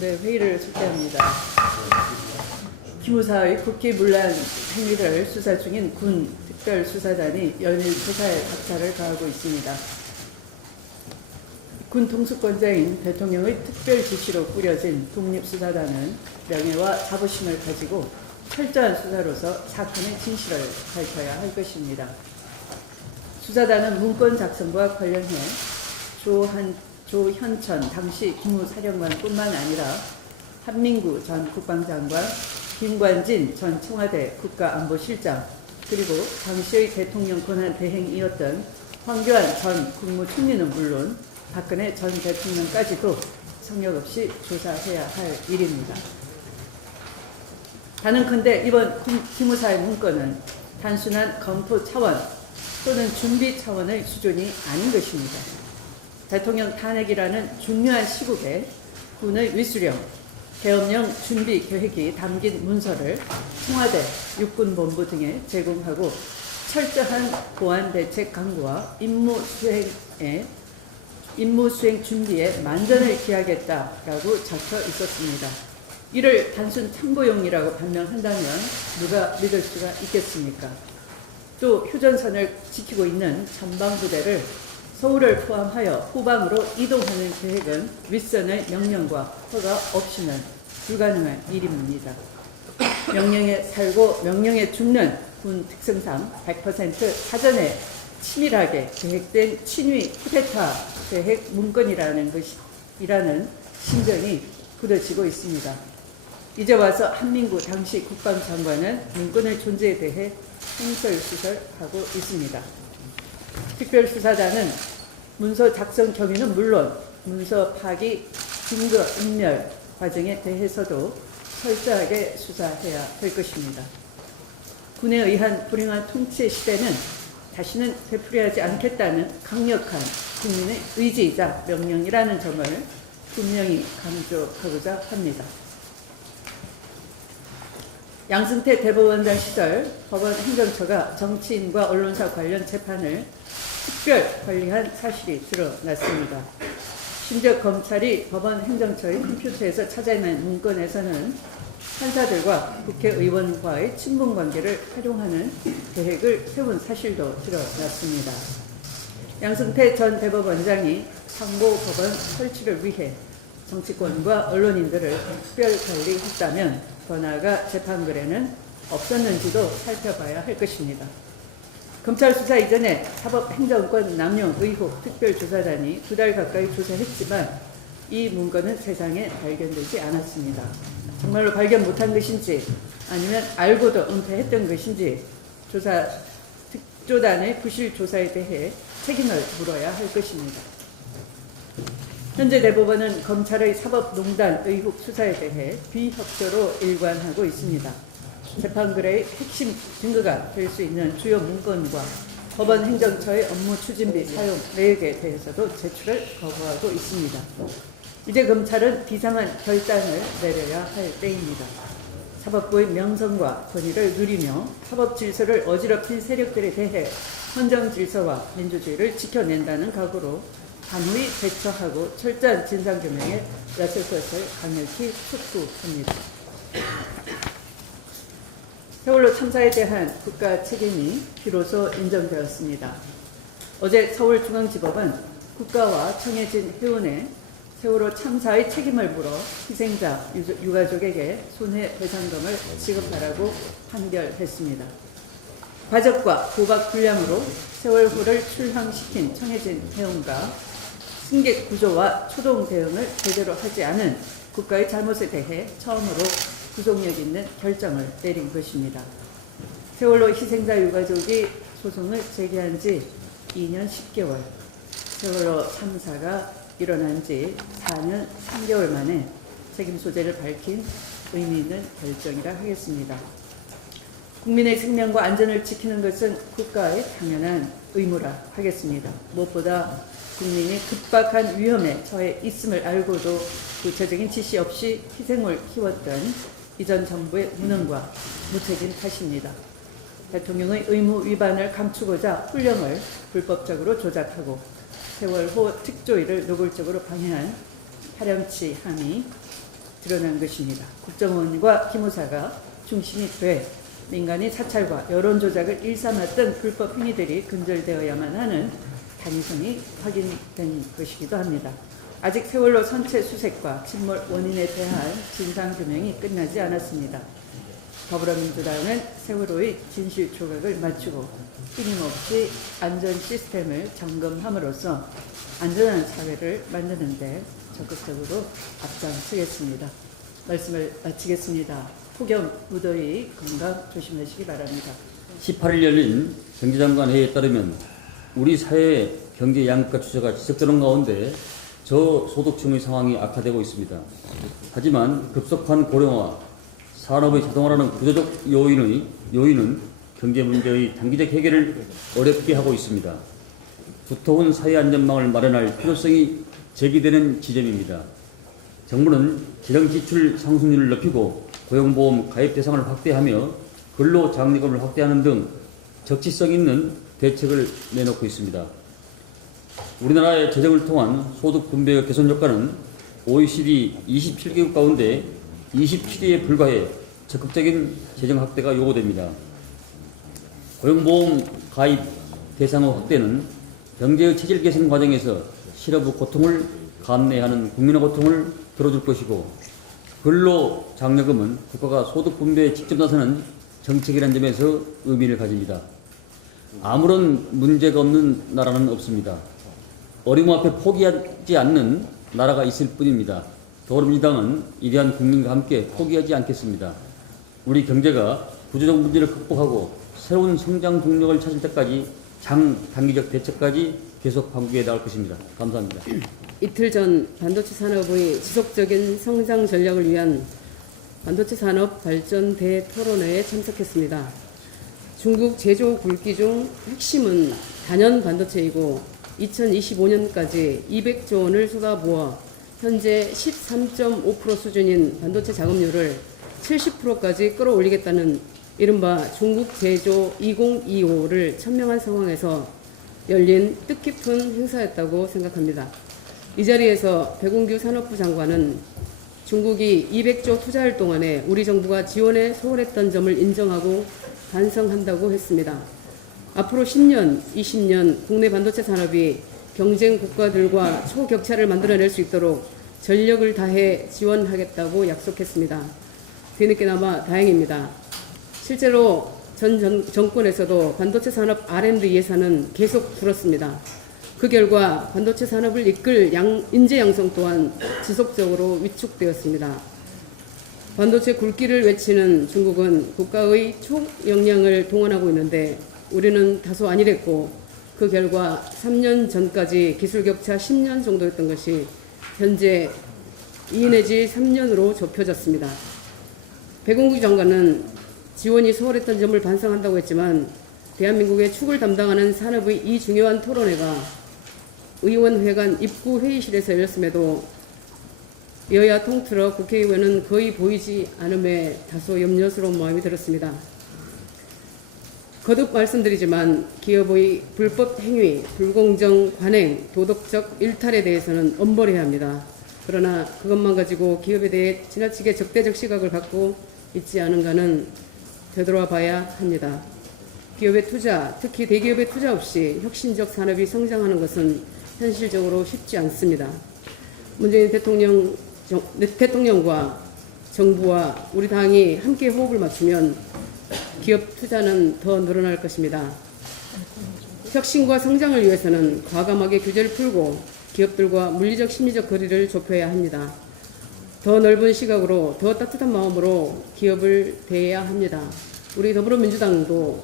네, 회의를 실시합니다. 기무사의 국기 문란 행위를 수사 중인 군 특별수사단이 연일 조사에 박차를 가하고 있습니다. 군 통수권자인 대통령의 특별 지시로 꾸려진 독립수사단은 명예와 자부심을 가지고 철저한 수사로서 사건의 진실을 밝혀야 할 것입니다. 수사단은 문건 작성과 관련해 조현천 당시 기무사령관뿐만 아니라 한민구 전 국방장관, 김관진 전 청와대 국가안보실장, 그리고 당시의 대통령 권한 대행이었던 황교안 전 국무총리는 물론 박근혜 전 대통령까지도 성역 없이 조사해야 할 일입니다. 단언컨대 이번 기무사의 문건은 단순한 검토 차원 또는 준비 차원의 수준이 아닌 것입니다. 대통령 탄핵이라는 중요한 시국에 군의 위수령, 계엄령 준비 계획이 담긴 문서를 청와대, 육군본부 등에 제공하고 철저한 보안 대책 강구와 임무 수행 준비에 만전을 기하겠다라고 적혀 있었습니다. 이를 단순 참고용이라고 변명한다면 누가 믿을 수가 있겠습니까? 또 휴전선을 지키고 있는 전방부대를 서울을 포함하여 후방으로 이동하는 계획은 윗선의 명령과 허가 없이는 불가능한 일입니다. 명령에 살고 명령에 죽는 군 특성상 100% 사전에 치밀하게 계획된 친위 쿠데타 계획 문건이라는 심정이 굳어지고 있습니다. 이제 와서 한민구 당시 국방장관은 문건의 존재에 대해 횡설수설하고 있습니다. 특별수사단은 문서 작성 경위는 물론 문서 파기, 증거 인멸 과정에 대해서도 철저하게 수사해야 할 것입니다. 군에 의한 불행한 통치 시대는 다시는 되풀이하지 않겠다는 강력한 국민의 의지이자 명령이라는 점을 분명히 강조하고자 합니다. 양승태 대법원장 시절 법원 행정처가 정치인과 언론사 관련 재판을 특별 관리한 사실이 드러났습니다. 심지어 검찰이 법원 행정처의 컴퓨터에서 찾아낸 문건에서는 판사들과 국회의원과의 친분 관계를 활용하는 계획을 세운 사실도 드러났습니다. 양승태 전 대법원장이 상고법원 설치를 위해 정치권과 언론인들을 특별 관리했다면 더 나아가 재판글에는 없었는지도 살펴봐야 할 것입니다. 검찰 수사 이전에 사법행정권 남용 의혹 특별조사단이 2달 가까이 조사했지만 이 문건은 세상에 발견되지 않았습니다. 정말로 발견 못한 것인지 아니면 알고도 은폐했던 것인지 특조단의 부실 조사에 대해 책임을 물어야 할 것입니다. 현재 대법원은 검찰의 사법농단 의혹 수사에 대해 비협조로 일관하고 있습니다. 재판글의 핵심 증거가 될 수 있는 주요 문건과 법원 행정처의 업무 추진비 사용 내역에 대해서도 제출을 거부하고 있습니다. 이제 검찰은 비상한 결단을 내려야 할 때입니다. 사법부의 명성과 권위를 누리며 사법 질서를 어지럽힌 세력들에 대해 헌정 질서와 민주주의를 지켜낸다는 각오로 단호히 대처하고 철저한 진상규명에 나설 것을 강력히 촉구합니다. 세월호 참사에 대한 국가 책임이 비로소 인정되었습니다. 어제 서울중앙지법은 국가와 청해진 해운에 세월호 참사의 책임을 물어 희생자 유가족에게 손해배상금을 지급하라고 판결했습니다. 과적과 도박 불량으로 세월호를 출항시킨 청해진 해운과 승객 구조와 초동 대응을 제대로 하지 않은 국가의 잘못에 대해 처음으로 구속력 있는 결정을 내린 것입니다. 세월호 희생자 유가족이 소송을 제기한 지 2년 10개월, 세월호 참사가 일어난 지 4년 3개월 만에 책임 소재를 밝힌 의미 있는 결정이라 하겠습니다. 국민의 생명과 안전을 지키는 것은 국가의 당연한 의무라 하겠습니다. 무엇보다 국민이 급박한 위험에 처해 있음을 알고도 구체적인 지시 없이 희생을 키웠던 이전 정부의 무능과 무책임 탓입니다. 대통령의 의무 위반을 감추고자 훈령을 불법적으로 조작하고 세월호 특조위를 노골적으로 방해한 파렴치함이 드러난 것입니다. 국정원과 기무사가 중심이 돼 민간인 사찰과 여론 조작을 일삼았던 불법 행위들이 근절되어야만 하는 당위성이 확인된 것이기도 합니다. 아직 세월호 선체 수색과 침몰 원인에 대한 진상규명이 끝나지 않았습니다. 더불어민주당은 세월호의 진실 조각을 맞추고 끊임없이 안전 시스템을 점검함으로써 안전한 사회를 만드는 데 적극적으로 앞장서겠습니다. 말씀을 마치겠습니다. 폭염, 무더위, 건강 조심하시기 바랍니다. 18일 열린 경제장관 회의에 따르면 우리 사회의 경제 양극화 추세가 지속되는 가운데 저소득층의 상황이 악화되고 있습니다. 하지만 급속한 고령화, 산업의 자동화라는 구조적 요인은 경제 문제의 단기적 해결을 어렵게 하고 있습니다. 두터운 사회 안전망을 마련할 필요성이 제기되는 지점입니다. 정부는 재정 지출 상승률을 높이고 고용보험 가입 대상을 확대하며 근로장려금을 확대하는 등 적시성 있는 대책을 내놓고 있습니다. 우리나라의 재정을 통한 소득 분배 개선 효과는 OECD 27개국 가운데 27위에 불과해 적극적인 재정 확대가 요구됩니다. 고용보험 가입 대상의 확대는 경제의 체질 개선 과정에서 실업의 고통을 감내하는 국민의 고통을 들어줄 것이고, 근로장려금은 국가가 소득 분배에 직접 나서는 정책이라는 점에서 의미를 가집니다. 아무런 문제가 없는 나라는 없습니다. 어려움 앞에 포기하지 않는 나라가 있을 뿐입니다. 더불어민주당은 이러한 국민과 함께 포기하지 않겠습니다. 우리 경제가 구조적 문제를 극복하고 새로운 성장 동력을 찾을 때까지 장단기적 대책까지 계속 강구해 나갈 것입니다. 감사합니다. 이틀 전 반도체 산업의 지속적인 성장 전략을 위한 반도체 산업 발전 대토론회에 참석했습니다. 중국 제조 굵기 중 핵심은 단연 반도체이고 2025년까지 200조 원을 쏟아부어 현재 13.5% 수준인 반도체 작업률을 70%까지 끌어올리겠다는 이른바 중국 제조 2025를 천명한 상황에서 열린 뜻깊은 행사였다고 생각합니다. 이 자리에서 백운규 산업부 장관은 중국이 200조 투자할 동안에 우리 정부가 지원에 소홀했던 점을 인정하고 반성한다고 했습니다. 앞으로 10년, 20년 국내 반도체 산업이 경쟁 국가들과 초격차를 만들어낼 수 있도록 전력을 다해 지원하겠다고 약속했습니다. 뒤늦게나마 다행입니다. 실제로 전 정권에서도 반도체 산업 R&D 예산은 계속 줄었습니다. 그 결과 반도체 산업을 이끌 인재 양성 또한 지속적으로 위축되었습니다. 반도체 굵기를 외치는 중국은 국가의 총역량을 동원하고 있는데 우리는 다소 안일했고, 그 결과 3년 전까지 기술 격차 10년 정도였던 것이 현재 2 내지 3년으로 좁혀졌습니다. 백운규 장관은 지원이 소홀했던 점을 반성한다고 했지만 대한민국의 축을 담당하는 산업의 이 중요한 토론회가 의원회관 입구 회의실에서 열렸음에도 여야 통틀어 국회의원은 거의 보이지 않음에 다소 염려스러운 마음이 들었습니다. 거듭 말씀드리지만 기업의 불법 행위, 불공정 관행, 도덕적 일탈에 대해서는 엄벌해야 합니다. 그러나 그것만 가지고 기업에 대해 지나치게 적대적 시각을 갖고 있지 않은가는 되돌아 봐야 합니다. 기업의 투자, 특히 대기업의 투자 없이 혁신적 산업이 성장하는 것은 현실적으로 쉽지 않습니다. 문재인 대통령과 정부와 우리 당이 함께 호흡을 맞추면 기업 투자는 더 늘어날 것입니다. 혁신과 성장을 위해서는 과감하게 규제를 풀고 기업들과 물리적 심리적 거리를 좁혀야 합니다. 더 넓은 시각으로 더 따뜻한 마음으로 기업을 대해야 합니다. 우리 더불어민주당도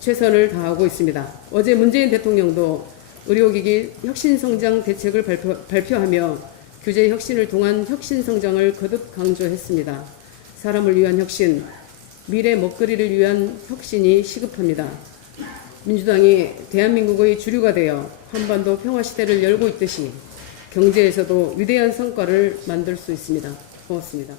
최선을 다하고 있습니다. 어제 문재인 대통령도 의료기기 혁신성장 대책을 발표하며 규제 혁신을 통한 혁신성장을 거듭 강조했습니다. 사람을 위한 혁신, 미래 먹거리를 위한 혁신이 시급합니다. 민주당이 대한민국의 주류가 되어 한반도 평화시대를 열고 있듯이 경제에서도 위대한 성과를 만들 수 있습니다. 고맙습니다.